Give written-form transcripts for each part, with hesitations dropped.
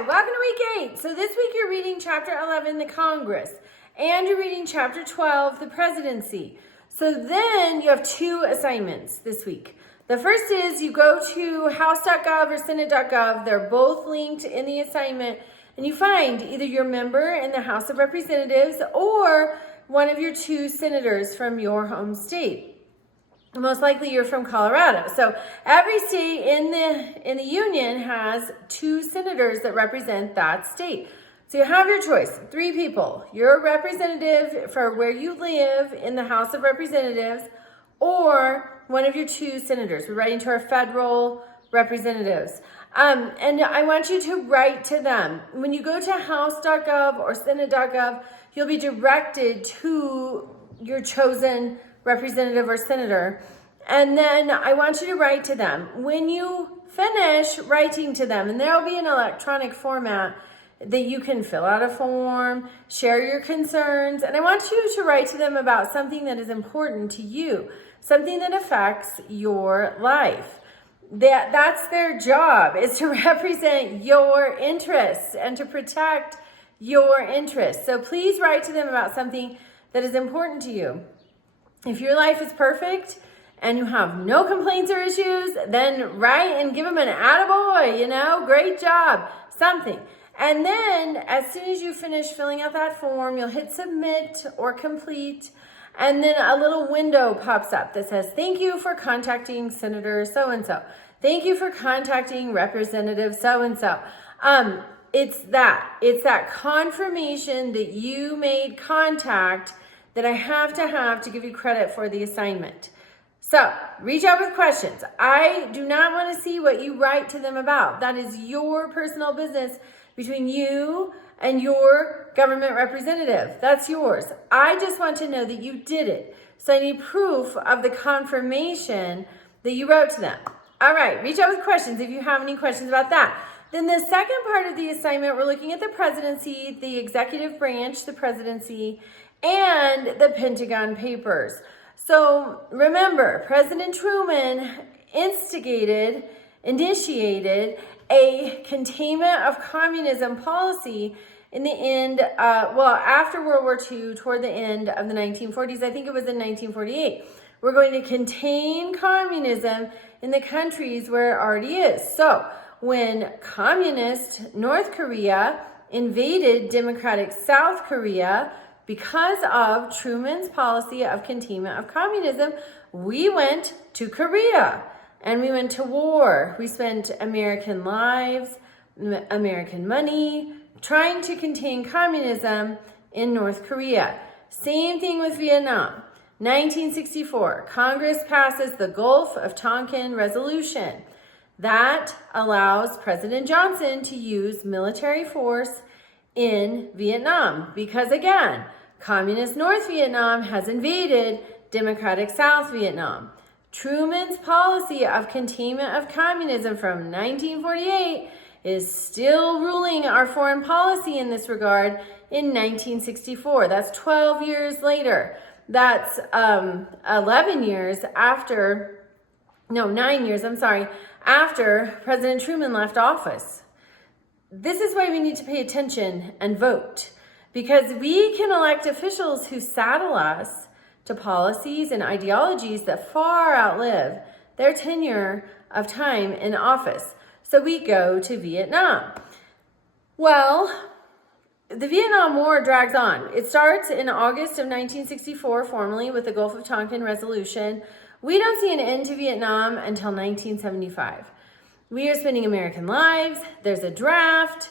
Hi, welcome to week 8. So this week you're reading chapter 11, the Congress, and you're reading chapter 12, the presidency. So then you have 2 assignments this week. The first is you go to house.gov or senate.gov. They're both linked in the assignment, and you find either your member in the House of Representatives or one of your 2 senators from your home state. Most likely you're from Colorado. So every state in the union has 2 senators that represent that state. So you have your choice, 3 people. You're a representative for where you live in the House of Representatives, or one of your 2 senators. We're writing to our federal representatives. And I want you to write to them. When you go to house.gov or senate.gov, you'll be directed to your chosen representative or senator, and then I want you to write to them. When you finish writing to them, and there will be an electronic format that you can fill out a form, share your concerns, and I want you to write to them about something that is important to you, something that affects your life. That's their job, is to represent your interests and to protect your interests. So please write to them about something that is important to you. If your life is perfect and you have no complaints or issues, then write and give them an attaboy, great job, something. And then as soon as you finish filling out that form, you'll hit submit or complete, and then a little window pops up that says, thank you for contacting Senator so-and-so. Thank you for contacting Representative so-and-so. It's that confirmation that you made contact that I have to give you credit for the assignment. So reach out with questions. I do not want to see what you write to them about. That is your personal business between you and your government representative. That's yours. I just want to know that you did it. So I need proof of the confirmation that you wrote to them. All right, reach out with questions if you have any questions about that. Then the second part of the assignment, we're looking at the presidency, the executive branch, the presidency, and the Pentagon Papers. So remember, President Truman initiated a containment of communism policy in the end, after World War II, toward the end of the 1940s. I think it was in 1948. We're going to contain communism in the countries where it already is. So when communist North Korea invaded democratic South Korea, because of Truman's policy of containment of communism, we went to Korea and we went to war. We spent American lives, American money, trying to contain communism in North Korea. Same thing with Vietnam. 1964, Congress passes the Gulf of Tonkin Resolution. That allows President Johnson to use military force in Vietnam because, again, Communist North Vietnam has invaded democratic South Vietnam. Truman's policy of containment of communism from 1948 is still ruling our foreign policy in this regard in 1964. That's 12 years later. That's 9 years after President Truman left office. This is why we need to pay attention and vote, because we can elect officials who saddle us to policies and ideologies that far outlive their tenure of time in office. So we go to Vietnam. Well, the Vietnam War drags on. It starts in August of 1964, formally with the Gulf of Tonkin Resolution. We don't see an end to Vietnam until 1975. We are spending American lives. There's a draft.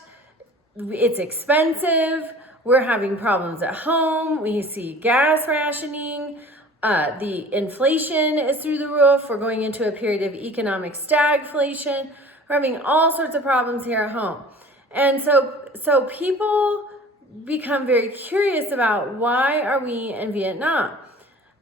It's expensive. We're having problems at home. We see gas rationing. The inflation is through the roof. We're going into a period of economic stagflation. We're having all sorts of problems here at home. And so people become very curious about, why are we in Vietnam?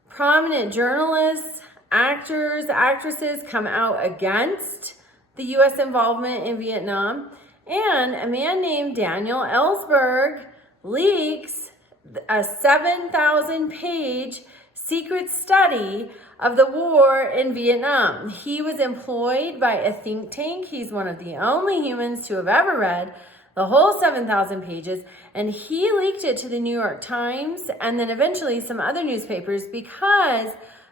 Prominent journalists, actors, actresses come out against the U.S. involvement in Vietnam. And a man named Daniel Ellsberg leaks a 7,000-page secret study of the war in Vietnam. He was employed by a think tank. He's one of the only humans to have ever read the whole 7,000 pages, and he leaked it to the New York Times and then eventually some other newspapers because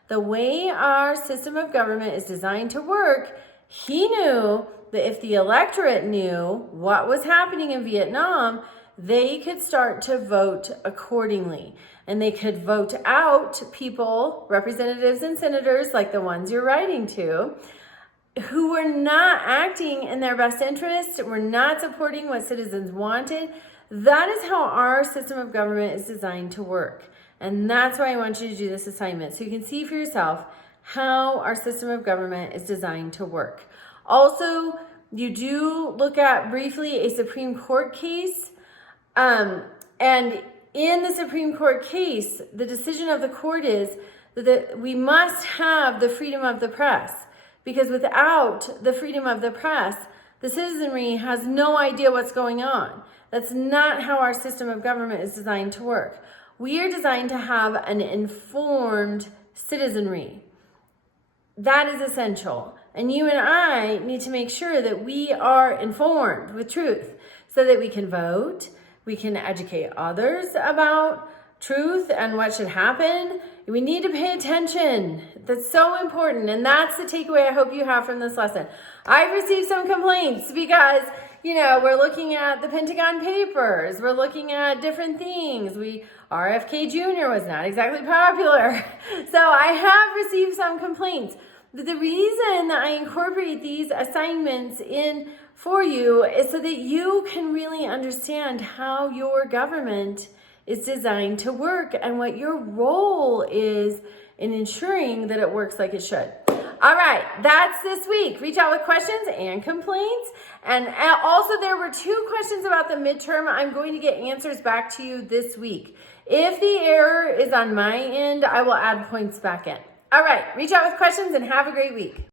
the way our system of government is designed to work, he knew that if the electorate knew what was happening in Vietnam, they could start to vote accordingly. And they could vote out people, representatives and senators like the ones you're writing to, who were not acting in their best interest, were not supporting what citizens wanted. That is how our system of government is designed to work. And that's why I want you to do this assignment, so you can see for yourself how our system of government is designed to work. Also, you do look at briefly a Supreme Court case. And in the Supreme Court case, the decision of the court is that we must have the freedom of the press, because without the freedom of the press, the citizenry has no idea what's going on. That's not how our system of government is designed to work. We are designed to have an informed citizenry. That is essential. And you and I need to make sure that we are informed with truth so that we can vote, we can educate others about truth and what should happen. We need to pay attention. That's so important. And that's the takeaway I hope you have from this lesson. I've received some complaints because, we're looking at the Pentagon Papers. We're looking at different things. RFK Jr. was not exactly popular. So I have received some complaints. But the reason that I incorporate these assignments in for you is so that you can really understand how your government is designed to work and what your role is in ensuring that it works like it should. All right, that's this week. Reach out with questions and complaints. And also, there were 2 questions about the midterm. I'm going to get answers back to you this week. If the error is on my end, I will add points back in. All right, reach out with questions and have a great week.